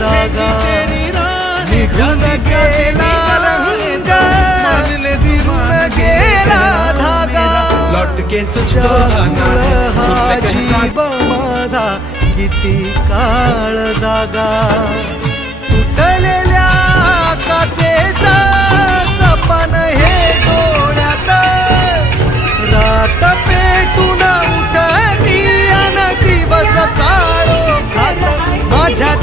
जागा निघून गेला रंग दिरून गेला धागा लौट के तुझको हा जीव माझा किती काळ जागा तुटलेल्या काचेचा सपन हे डोळ्यात रात पेटून उठती अन दिवस काळो खात माझ्या